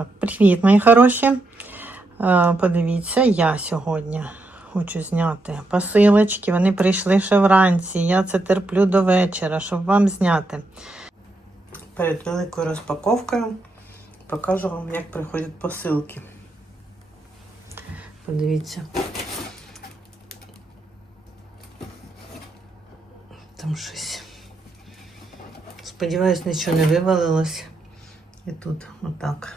Так, привіт, мої хороші. Е, Подивіться, я сьогодні хочу зняти посилочки. Вони прийшли ще вранці. Я це терплю до вечора, щоб вам зняти. Перед великою розпаковкою покажу вам, як приходять посилки. Подивіться. Там щось. Сподіваюсь, нічого не вивалилось. І тут отак.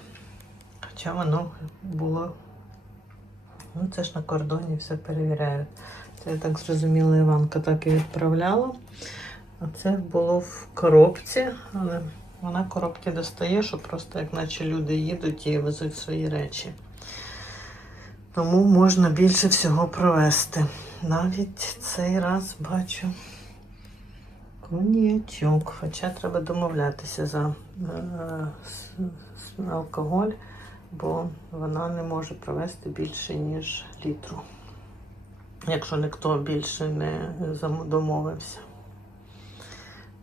Хоча воно було. Ну, це ж на кордоні все перевіряють. Це я так зрозуміла, Іванка так і відправляла. А це було в коробці, але вона коробки достає, що просто як наче люди їдуть і везуть свої речі. Тому можна більше всього провести. Навіть цей раз бачу коньячок. Хоча треба домовлятися за е, с- алкоголь, бо вона не може провести більше, ніж літру. Якщо ніхто більше не домовився.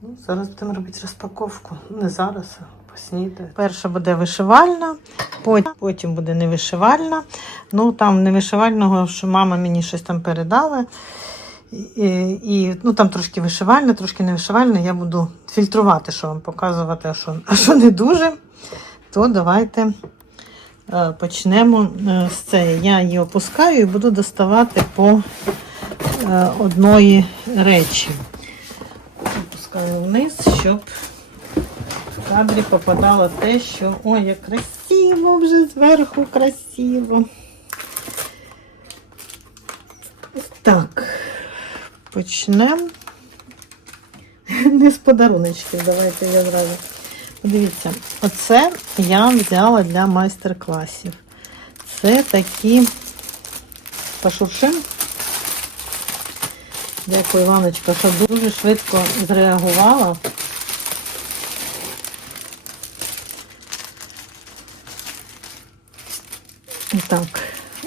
Ну, зараз будемо робити розпаковку. Не зараз, а поснідати. Перша буде вишивальна, потім буде невишивальна. Ну, там невишивального, що мама мені щось там передала. І, і ну, там трошки вишивальне, трошки не вишивальне. Я буду фільтрувати, що вам показувати, а що, а що не дуже. То давайте почнемо е, з цієї. Я її опускаю і буду доставати по е, одної речі. Опускаю вниз, щоб в кадрі попадало те, що. Ой, як красиво вже зверху красиво. Так, почнемо. Не з подаруночків, давайте я зразу. Подивіться, оце я взяла для майстер-класів. Це такі пошуршим. Дякую, Іваночка, що дуже швидко зреагувала. Так,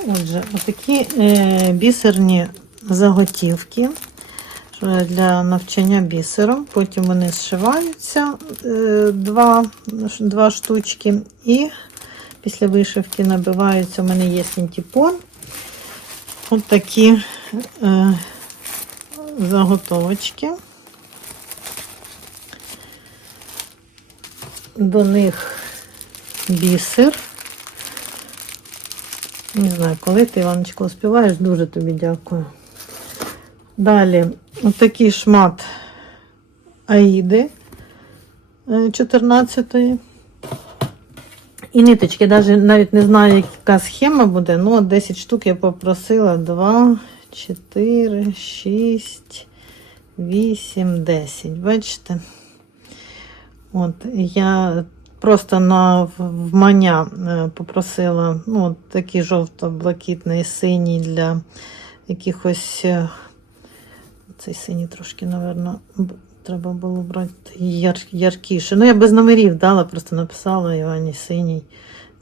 отже, отакі е, бісерні заготівки для навчання бісером. Потім вони зшиваються е, два, два штучки. І після вишивки набиваються. У мене є синтепон. От такі е, заготовочки. До них бісер. Не знаю, коли ти, Іваночко, успіваєш, дуже тобі дякую. Далі, отакий шмат Аїди 14-ї. І ниточки, навіть, навіть не знаю, яка схема буде. Ну, 10 штук я попросила. 2, 4, 6, 8, 10. Бачите? От, я просто на вмання е, попросила ну, такий жовто-блакитний синій для якихось. Цей синій трошки, напевно, треба було брати яр, яркіше. Ну, я без номерів дала, просто написала Івані синій.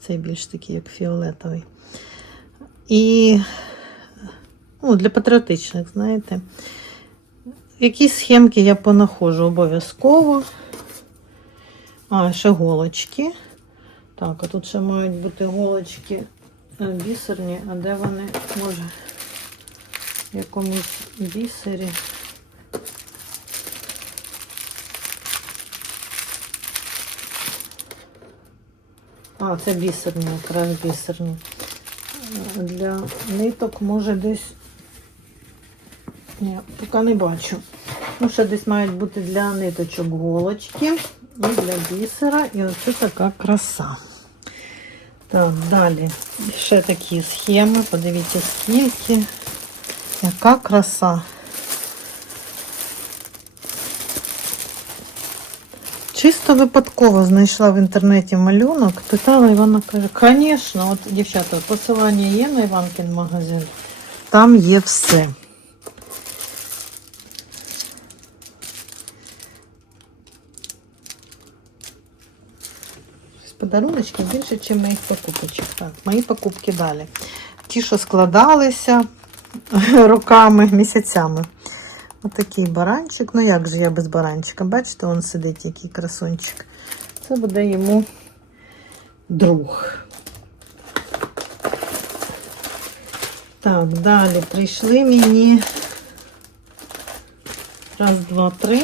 Цей більш такий, як фіолетовий. І ну, для патріотичних, знаєте. Якісь схемки я понаходжу обов'язково. А, ще голочки. Так, а тут ще мають бути голочки е, бісерні, а де вони, може, якомусь бісері. А, це бісерні, якраз бісерні. Е, Для ниток може десь. Ні, поки не бачу. Ну, ще десь мають бути для ниточок голочки і для бісера. І оце така краса. Так, далі. Ще такі схеми. Подивіться, скільки. Яка краса. Чисто випадково знайшла в інтернеті малюнок. Питала, і вона каже, звісно, от, дівчата, посилання є на Іванкін магазин. Там є все. Подаруночки більше, ніж моїх покупочок. Так, мої покупки далі. Ті, що складалися роками, місяцями. Отакий баранчик. Ну як же я без баранчика? Бачите, він сидить, який красунчик. Це буде йому друг. Так, далі прийшли мені. Раз, два, три.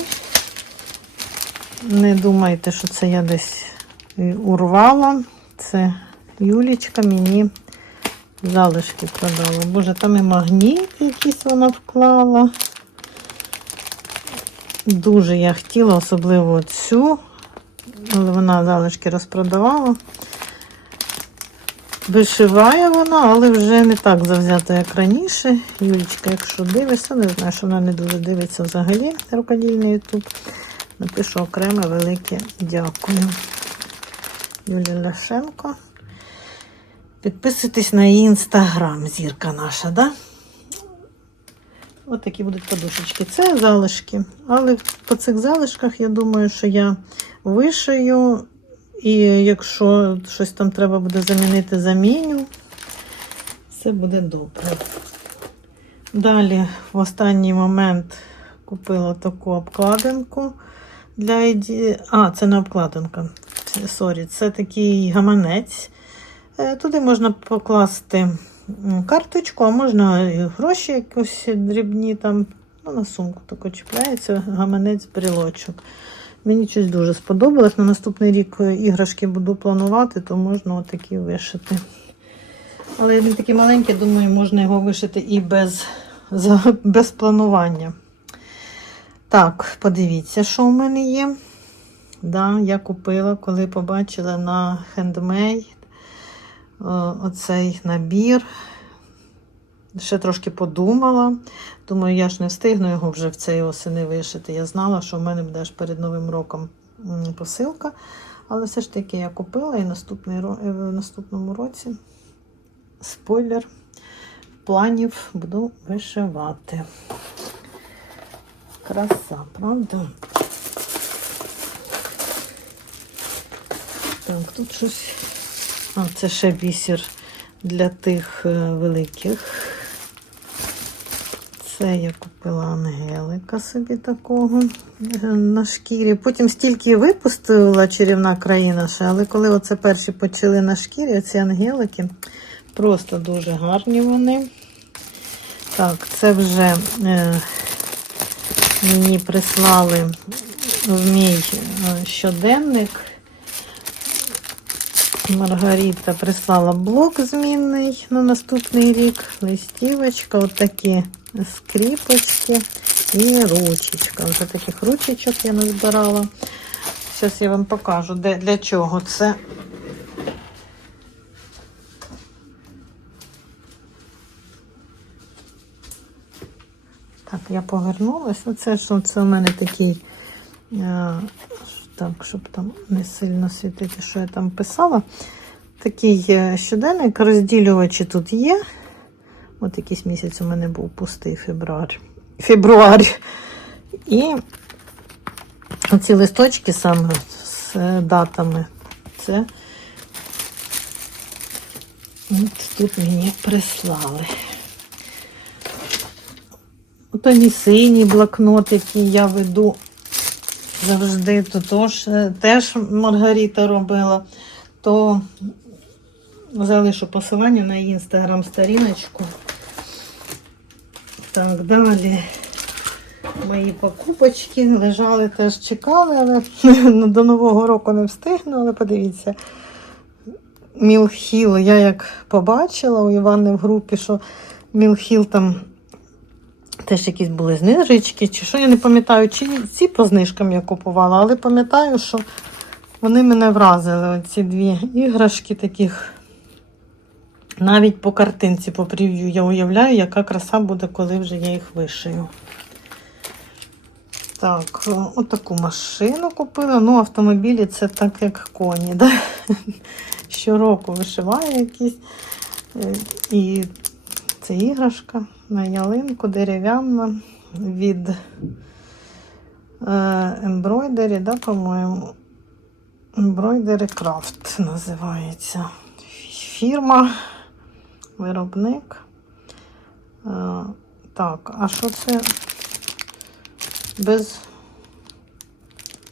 Не думайте, що це я десь е, урвала. Це Юлічка мені залишки продала. Боже, там і магніт якийсь вона вклала. Дуже я хотіла, особливо цю, але вона залишки розпродавала. Вишиває вона, але вже не так завзято, як раніше. Юлічка, якщо дивишся, не знаю, що вона не дуже дивиться взагалі рукодільний ютуб. Напишу окреме велике дякую. Юлія Ляшенко. Підписуйтесь на її інстаграм, зірка наша, да? Ось такі будуть подушечки. Це залишки. Але по цих залишках я думаю, що я вишию. І якщо щось там треба буде замінити, заміню. Все буде добре. Далі, в останній момент купила таку обкладинку для. А, це не обкладинка. Сорі, це такий гаманець. Е, Туди можна покласти карточку, а можна і гроші якось дрібні там. Ну, на сумку тако чіпляється, гаманець брілочок. Мені щось дуже сподобалось. На наступний рік е, іграшки буду планувати, то можна отакі вишити. Але він такий маленький, думаю, можна його вишити і без, без планування. Так, подивіться, що в мене є. Да, я купила, коли побачила на е, оцей набір. Ще трошки подумала. Думаю, я ж не встигну його вже в цей осени вишити. Я знала, що в мене буде аж перед Новим роком посилка. Але все ж таки я купила і наступний, е, в наступному році спойлер планів буду вишивати. Краса, правда? Так, тут щось. Це ще бісер для тих е, великих. Це я купила ангелика собі такого е, на шкірі. Потім стільки випустила чарівна країна ще, але коли оце перші почали на шкірі, ці ангелики просто дуже гарні вони. Так, це вже е, мені прислали в мій е, щоденник. Маргарита прислала блок змінний на наступний рік. Листівочка, отакі скріпочки і ручечка. Вже таких ручечок я назбирала. Зараз я вам покажу, де, для чого це. Так, я повернулася. Оце що це у мене такий. Так, щоб там не сильно світити, що я там писала. Такий е, щоденник, розділювачі тут є. От якийсь місяць у мене був пустий февруар. Фебруар. І оці листочки саме з датами. Це от тут мені прислали. От синій блокнот, який я веду завжди, то тож, е, теж Маргарита робила, то залишу посилання на її інстаграм-сторіночку. Так, далі мої покупочки лежали, теж чекали, але до Нового року не встигну, але подивіться. Мілхіл, я як побачила у Івани в групі, що Мілхіл там Теж якісь були знижечки, чи що я не пам'ятаю, чи ці по знижкам я купувала, але пам'ятаю, що вони мене вразили. Оці дві іграшки таких. Навіть по картинці, по прев'ю я уявляю, яка краса буде, коли вже я їх вишию. Так, отаку машину купила. Ну, автомобілі це так, як коні. Да? Щороку вишиваю якісь. Е, І це іграшка на ялинку дерев'яна від Embroidery, да, по-моєму. Embroidery Craft називається. Фірма, виробник. Е, Так, а що це без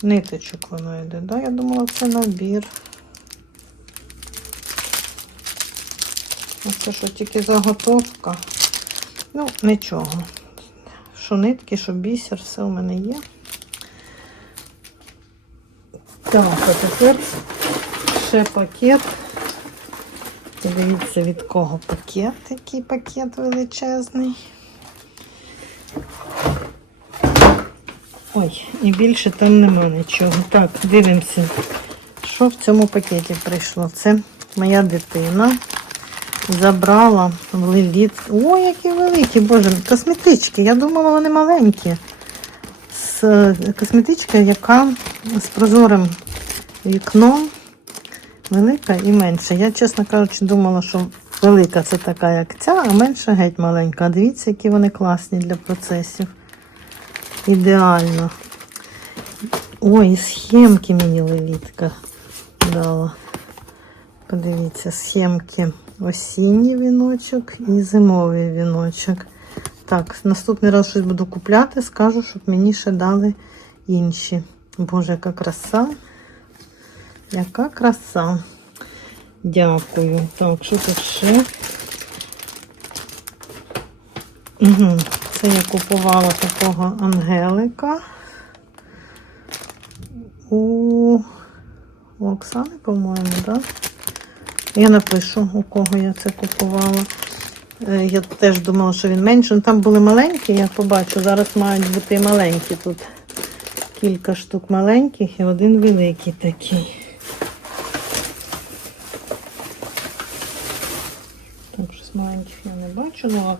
ниточок воно йде? Да? Я думала, це набір. Оце що тільки заготовка. Ну, нічого. Що нитки, що бісер, все у мене є. Так, а тепер ще пакет. Подивіться, від кого пакет, який пакет величезний. Ой, і більше там нема нічого. Так, дивимося, що в цьому пакеті прийшло. Це моя дитина забрала в леліт. Ой, які великі, боже, косметички. Я думала, вони маленькі. З е, косметичка, яка з прозорим вікном. Велика і менша. Я, чесно кажучи, думала, що велика це така, як ця, а менша геть маленька. Дивіться, які вони класні для процесів. Ідеально. Ой, і схемки мені лелітка дала. Подивіться, схемки. Осінній віночок і зимовий віночок. Так, наступний раз щось буду купляти, скажу, щоб мені ще дали інші. Боже, яка краса. Яка краса. Дякую. Так, що тут ще? Угу. Це я купувала такого ангелика. У у Оксани, по-моєму, так? Да? Я напишу, у кого я це купувала. Е, Я теж думала, що він менший. Ну, Там були маленькі, я побачу. Зараз мають бути маленькі тут. Кілька штук маленьких і один великий такий. Так, щось маленьких я не бачу. Ну,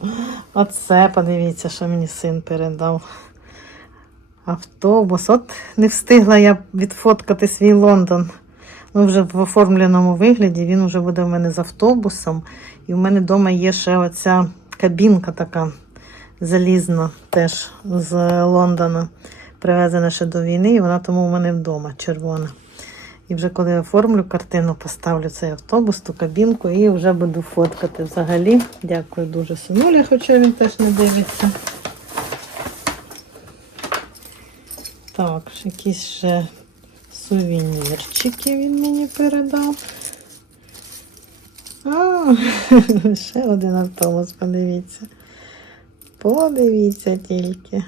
а подивіться, що мені син передав. Автобус. От не встигла я відфоткати свій Лондон. Ну, вже в оформленому вигляді він вже буде в мене з автобусом. І в мене вдома є ще оця кабінка така залізна, теж з Лондона. Привезена ще до війни, і вона тому в мене вдома червона. І вже коли я оформлю картину, поставлю цей автобус, ту кабінку і вже буду фоткати взагалі. Дякую дуже синулі, хоча він теж не дивиться. Так, якісь ще сувенірчики він мені передав. А, ще один автобус, подивіться. Подивіться тільки.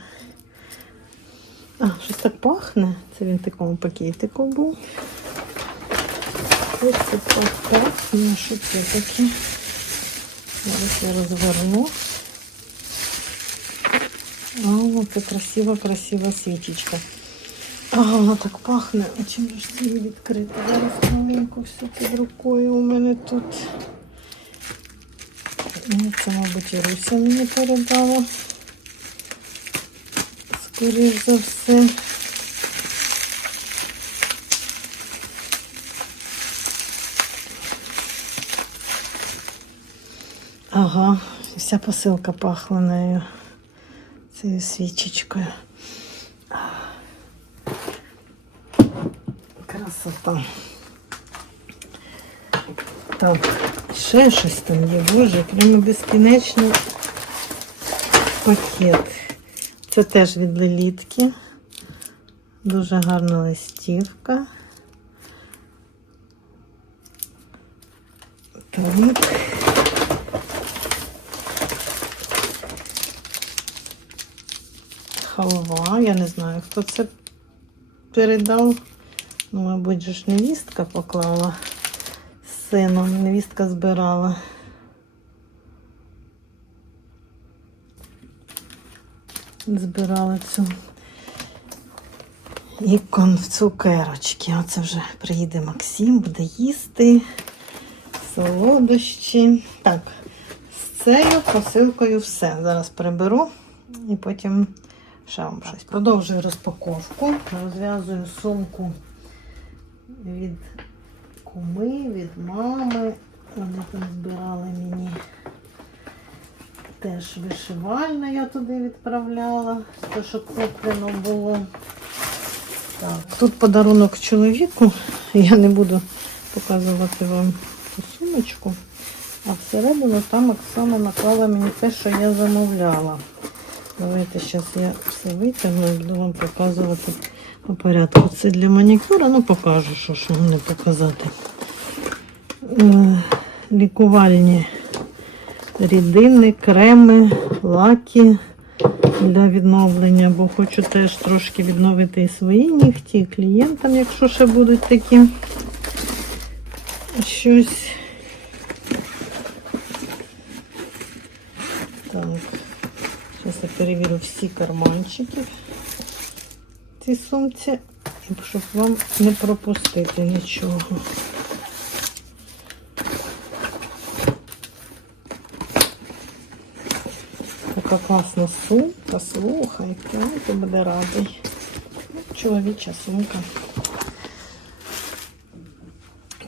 А, щось так пахне. Це він в такому пакетику був. Ось це так пахне. Що це таке? Зараз я розверну. О, це красива-красива свічечка. А, вона так пахне. А чим ж її відкрити? Зараз маленько все під рукою у мене тут. Ну, Це, мабуть, і Руся мені передала. Скоріш за все. Ага, вся посилка пахла нею. Цією свічечкою. Красота. Так, ще щось там є, боже, прямо безкінечно пакет. Це теж від лелітки. Дуже гарна листівка. Так. Халва. Я не знаю, хто це передав. Ну, мабуть, ж невістка поклала з сином. Невістка збирала. Збирала цю ікон в цукерочки. Оце вже приїде Максим, буде їсти солодощі. Так, з цією посилкою все. Зараз приберу і потім ще вам щось. Продовжую розпаковку. Розв'язую сумку від куми, від мами. Вони там збирали мені теж вишивальне я туди відправляла, те, що куплено було. Так. Тут подарунок чоловіку. Я не буду показувати вам цю сумочку. А всередину там Оксана наклала мені те, що я замовляла. Давайте зараз я все витягну і буду вам показувати по порядку. Це для манікюра, ну покажу, що, що не показати. Е, Лікувальні рідини, креми, лаки для відновлення, бо хочу теж трошки відновити і свої нігті, і клієнтам, якщо ще будуть такі щось. Так, зараз я перевірю всі карманчики цій сумці, щоб вам не пропустити нічого. Така класна сумка, слухайте, ой, ти буде радий. Чоловіча сумка.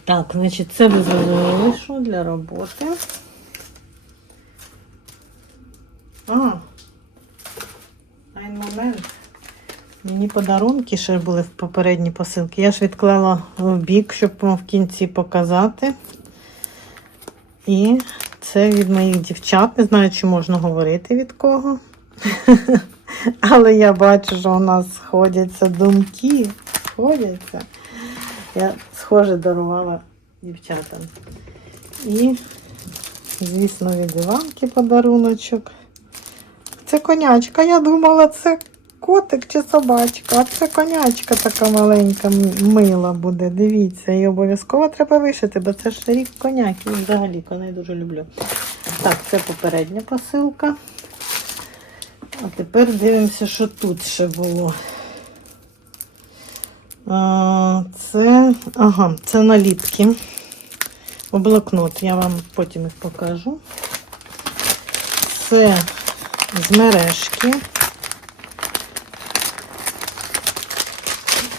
Так, значить, це ви зрозуміли, що для роботи. А, ай момент. Мені подарунки ще були в попередній посилці. Я ж відклала в бік, щоб в кінці показати. І це від моїх дівчат. Не знаю, чи можна говорити від кого. Але я бачу, що у нас сходяться думки. Сходяться. Я схоже дарувала дівчатам. І, звісно, від Іванки подаруночок. Це конячка. Я думала, це котик чи собачка. А це конячка така маленька, мила буде. Дивіться, її обов'язково треба вишити, бо це ж рік коняк. І взагалі коней дуже люблю. Так, це попередня посилка. А тепер дивимося, що тут ще було. А, це, ага, це наліпки. У блокнот. Я вам потім їх покажу. Це з мережки.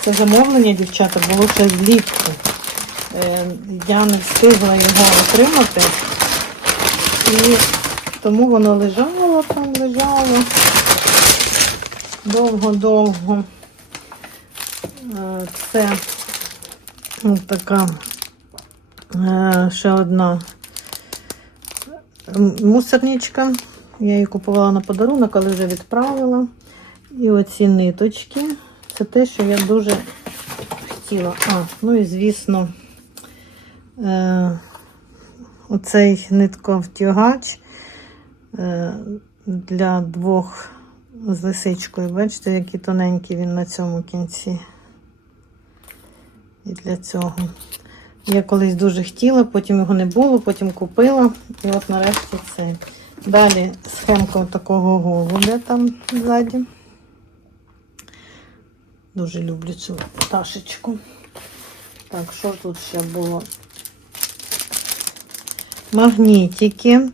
Це замовлення, дівчата, було ще влітку. Е, Я не встигла його отримати. І тому воно лежало там, лежало довго-довго. Е, Це така е, ще одна мусорничка. Я її купувала на подарунок, але вже відправила. І оці ниточки. Це те, що я дуже хотіла. А, ну і звісно, е, оцей нитковтягач е, для двох з лисичкою. Бачите, який тоненький він на цьому кінці. І для цього. Я колись дуже хотіла, потім його не було, потім купила. І от нарешті це. Далі схемка такого голубя там ззаді. Дуже люблю цю пташечку. Так, що тут ще було? Магнітики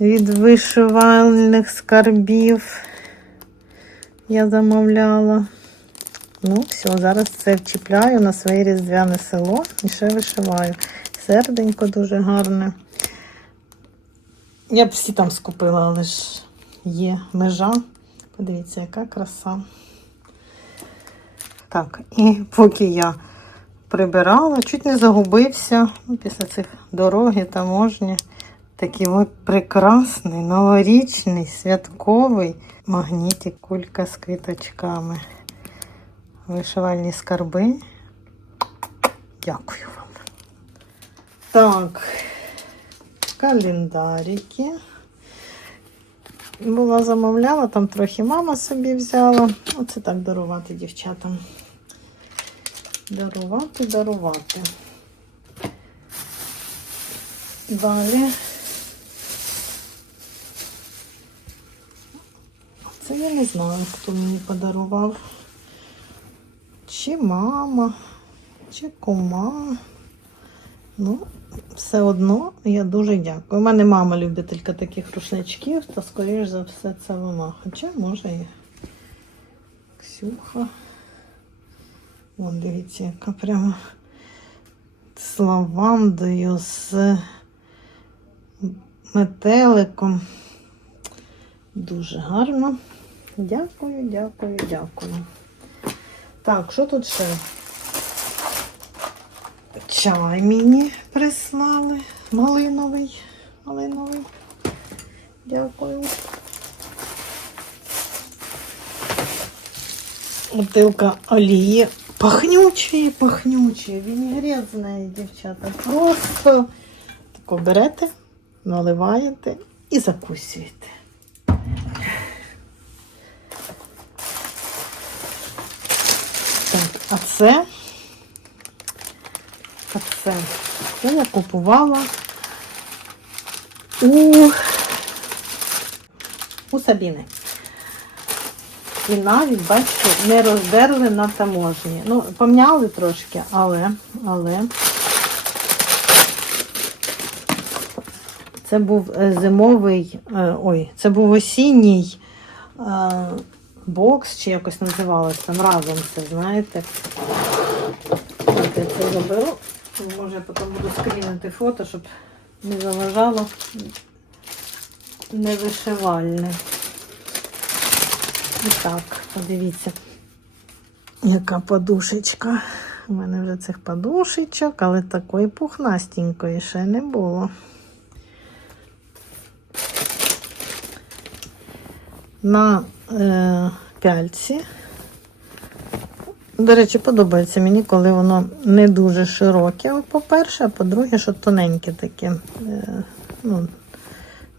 від вишивальних скарбів. Я замовляла. Ну, все, зараз це вчіпляю на своє різдвяне село і ще вишиваю. Серденько дуже гарне. Я б всі там скупила, але ж є межа. Подивіться, яка краса. Так, і поки я прибирала, чуть не загубився ну, після цих дороги, таможні. Такий от прекрасний, новорічний, святковий магнітик, кулька з квіточками. Вишивальні скарби. Дякую вам. Так, календарики. Була замовляла, там трохи мама собі взяла. Оце так дарувати дівчатам. Дарувати, дарувати. Далі. Це я не знаю, хто мені подарував. Чи мама, чи кума. Ну, все одно я дуже дякую. У мене мама любителька таких рушничків, то, скоріш за все, це вона. Хоча може і Ксюха. Вон, дивіться, яка прямо з лавандою, з метеликом. Дуже гарно. Дякую, дякую, дякую. Так, що тут ще? Чай мені прислали. Малиновий. Малиновий. Дякую. Бутилка олії. Пахнючої. Вінігрет з неї, дівчата. Просто тако берете, наливаєте і закусуєте. Так, а це, а це, це я купувала у, у Сабіни. І навіть, бачите, не роздерли на таможні. Ну, помняли трошки, але, але це був е, зимовий, е, ой, це був осінній е, бокс, чи якось називалось там разом це, знаєте. Так, я це заберу. Може, потім буду скрінити фото, щоб не заважало невишивальне. І так, подивіться, яка подушечка. У мене вже цих подушечок, але такої пухнастенької ще не було. На е, пяльці. До речі, подобається мені, коли воно не дуже широке, по-перше, а по-друге, що тоненьке таке, е, ну,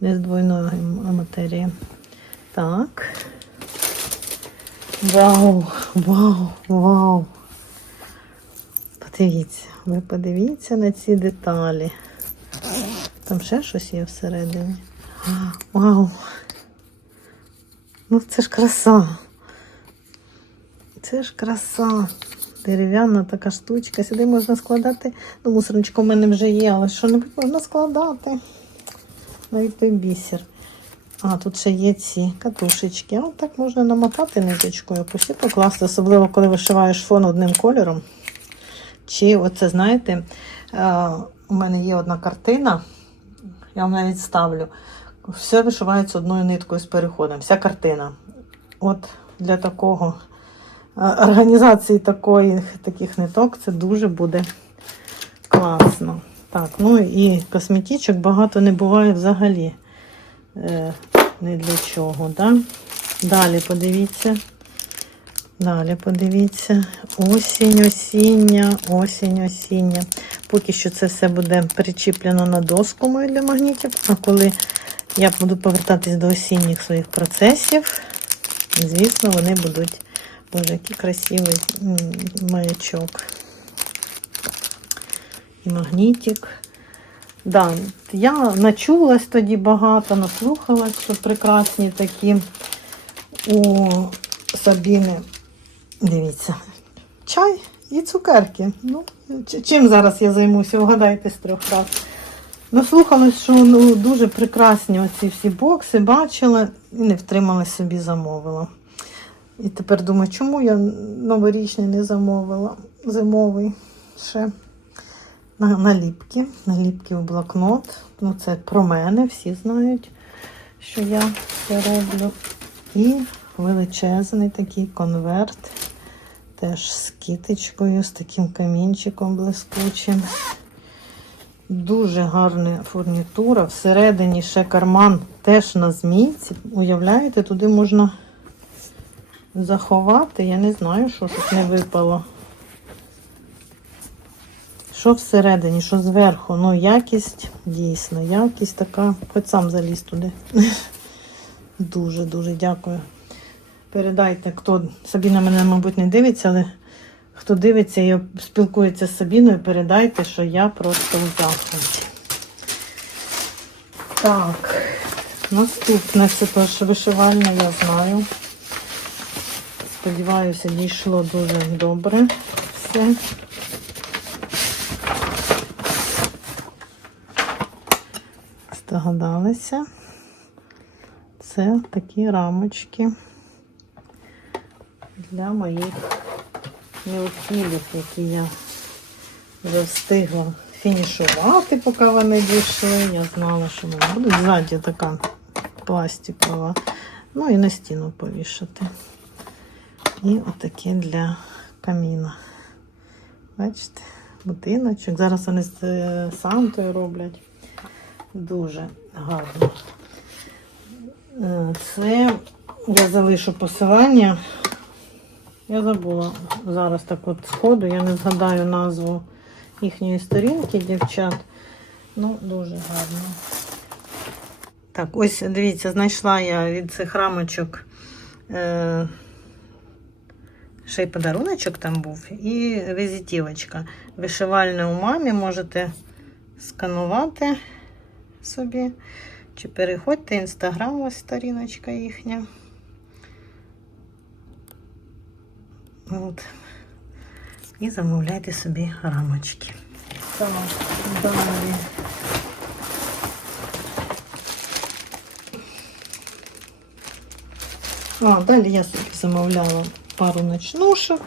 не з двойної матерії. Так. Вау, вау, вау. Подивіться, ви подивіться на ці деталі. Там ще щось є всередині. Вау. Ну це ж краса. Це ж краса. Дерев'яна така штучка. Сюди можна складати. Ну, мусорничка в мене вже є, але що-небудь можна складати. Навіть той бісер. А, тут ще є ці катушечки. От так можна намотати ниточкою, посі покласти, особливо коли вишиваєш фон одним кольором. Чи оце, знаєте, е, у мене є одна картина, я вам навіть ставлю. Все вишивається одною ниткою з переходом. Вся картина. От для такого е, організації такої, таких ниток це дуже буде класно. Так, ну і косметичок багато не буває взагалі. Е, не для чого, да? Далі подивіться. Далі подивіться. Осінь, осіння, осінь, осіння. Поки що це все буде причіплено на доску мою для магнітів. А коли я буду повертатись до осінніх своїх процесів, звісно, вони будуть. Боже, який красивий маячок. І магнітик. Да, я начулась тоді багато, наслухалась, що прекрасні такі у Сабіни. Дивіться, чай і цукерки. Ну, чим зараз я займуся, вгадайте з трьох раз. Наслухалась, що ну, дуже прекрасні оці всі бокси, бачила і не втрималась собі, замовила. І тепер думаю, чому я новорічний не замовила зимовий ще наліпки. Наліпки в блокнот. Ну, це про мене, всі знають, що я це роблю. І величезний такий конверт. Теж з кіточкою, з таким камінчиком блискучим. Дуже гарна фурнітура. Всередині ще карман теж на змійці. Уявляєте, туди можна заховати. Я не знаю, що тут не випало. Що всередині, що зверху. Ну, якість, дійсно, якість така. Хоч сам заліз туди. Дуже-дуже дякую. Передайте, хто Сабіна мене, мабуть, не дивиться, але хто дивиться і спілкується з Сабіною, передайте, що я просто у захваті. Так, наступне це теж вишивальне, я знаю. Сподіваюся, дійшло дуже добре все. Здогадалися. Це такі рамочки для моїх неоцілів, які я вже встигла фінішувати, поки вони дійшли. Я знала, що вони будуть. Ззаді така пластикова. Ну і на стіну повішати. І отакі для каміна. Бачите, будиночок. Зараз вони з е, Сантою роблять. Дуже гарно. Е, Це я залишу посилання. Я забула зараз так от сходу, я не згадаю назву їхньої сторінки, дівчат. Ну, дуже гарно. Так, ось дивіться, знайшла я від цих рамочок. Е- ще й подаруночок там був, і візитівочка. Вишивальне у мамі можете сканувати собі. Чи переходьте, інстаграм, ось сторіночка їхня. От. І замовляйте собі рамочки. Так, далі. А, далі я собі замовляла пару ночнушок,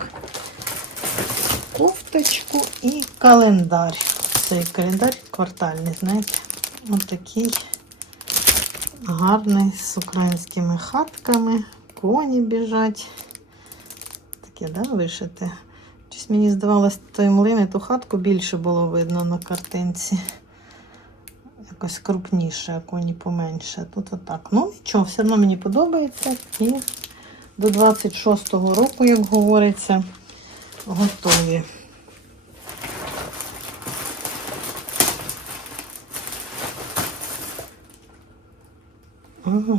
кофточку і календар. Цей календар квартальний, знаєте, ось такий гарний з українськими хатками, коні біжать. Таке, да, вишите. Щось мені здавалось, той млин ту хатку більше було видно на картинці. Якось крупніше, а коні поменше. Тут отак. Ну, нічого, все одно мені подобається. І до 26-го року, як говориться, готові.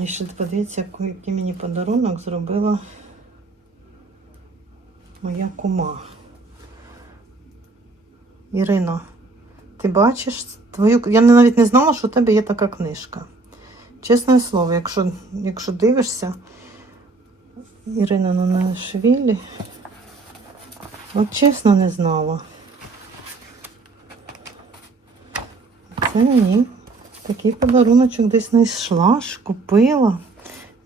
І ще подивіться, який мені подарунок зробила моя кума. Ірина, ти бачиш твою. Я навіть не знала, що у тебе є така книжка. Чесне слово, якщо, якщо дивишся, Ірина Нанашвілі, от чесно не знала. Це мені такий подаруночок десь знайшла ж, купила.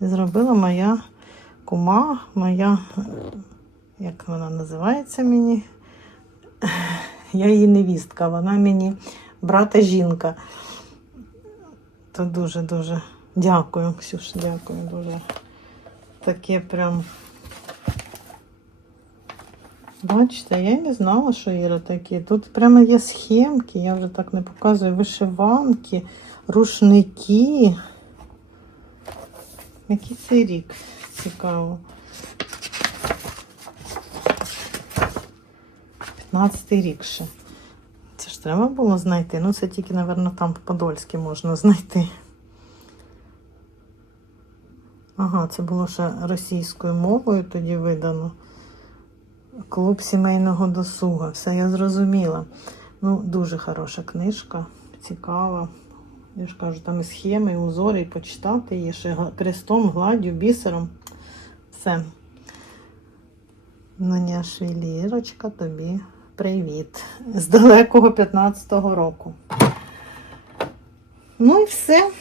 Зробила моя кума, моя, як вона називається мені? Я її невістка, вона мені брата жінка. То дуже-дуже дякую, Ксюш, дякую дуже. Таке прям. Бачите, я не знала, що Іра такі. Тут прямо є схемки, я вже так не показую, вишиванки, рушники. Який це рік? Цікаво. 15-й рік ще. Це ж треба було знайти. Ну, це тільки, напевно, там в Подольській можна знайти. Ага, це було ще російською мовою тоді видано. Клуб сімейного досуга. Все я зрозуміла. Ну, дуже хороша книжка, цікава. Я ж кажу, там і схеми, і узори, і почитати її ще крестом, гладдю, бісером. Все. Наняшвілі, Ірочка, тобі привіт. З далекого 15-го року. Ну і все.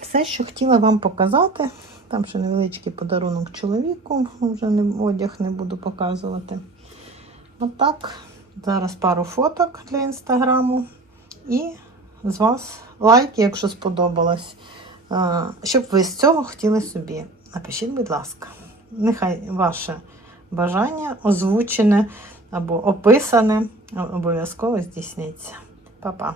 Все, що хотіла вам показати. Там ще невеличкий подарунок чоловіку, вже не, одяг не буду показувати. Отак. Зараз пару фоток для інстаграму. І з вас лайк, якщо сподобалось. Щоб ви з цього хотіли собі. Напишіть, будь ласка. Нехай ваше бажання озвучене або описане обов'язково здійсниться. Па-па.